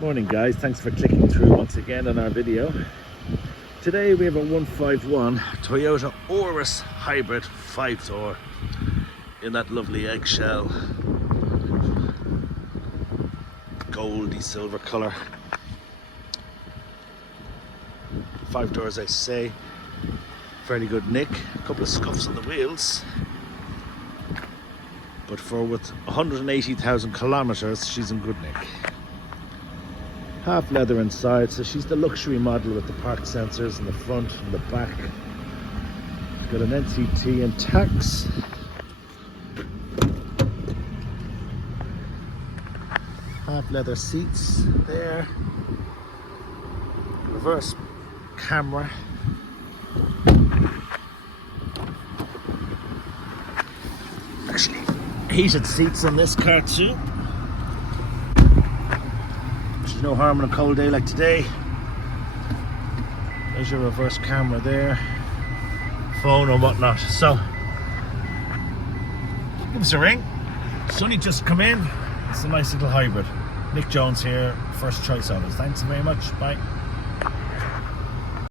Morning guys, thanks for clicking through once again on our video. Today we have a 151 Toyota Auris hybrid 5-door in that lovely eggshell goldy silver colour. 5 doors, I say, fairly good nick, a couple of scuffs on the wheels, but with 180,000 kilometers she's in good nick. Half leather inside, so she's the luxury model with the park sensors in the front and the back. She's got an NCT and tax. Half leather seats there. Reverse camera. Actually, heated seats on this car too. There's no harm in a cold day like today. There's your reverse camera there, phone and whatnot. So give us a ring. Sonny just come in. It's a nice little hybrid. Nick Jones here, first choice owners. Thanks very much. Bye.